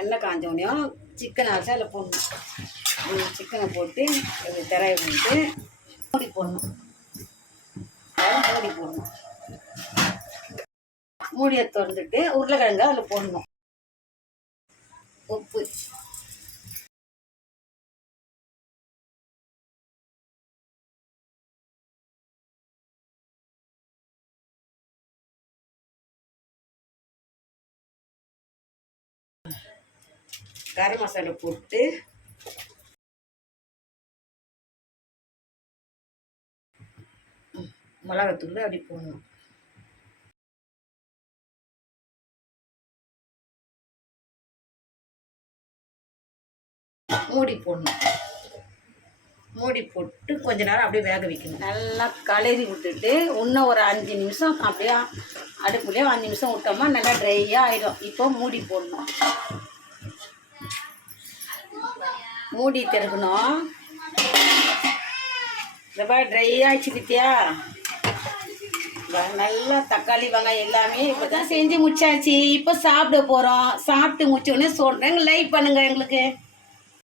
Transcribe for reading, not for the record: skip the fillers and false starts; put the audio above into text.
எண்ணெய் காஞ்சோடனையும் சிக்கன் அரைச்சி அதில் போடணும். சிக்கனை போட்டு திரைய போட்டு மூடி போடணும். மூடியை திறந்துட்டு உருளைக்கிழங்கு அதில் போடணும். உப்பு, கரம் மசாலா போட்டு மிளகாத்தூள் அப்படி போடணும். மூடி போடணும். மூடி போட்டு கொஞ்ச நேரம் அப்படியே வேக வைக்கணும். நல்லா கலரி விட்டுட்டு இன்னும் ஒரு 5 நிமிஷம் அப்படியே அடுப்புலேயே 5 நிமிஷம் விட்டோமா நல்லா ட்ரையாக ஆகிடும். இப்போ மூடி போடணும். மூடி திறக்கணும். இந்த ட்ரை ஆகிடுச்சு பத்தியா. நல்லா தக்காளி வெங்காயம் எல்லாமே இப்போ தான் செஞ்சு முடிச்சாச்சு. இப்போ சாப்பிட போகிறோம். சாப்பிட்டு முடிச்சோடனே சொல்கிறேன். லைக் பண்ணுங்கள் எங்களுக்கு.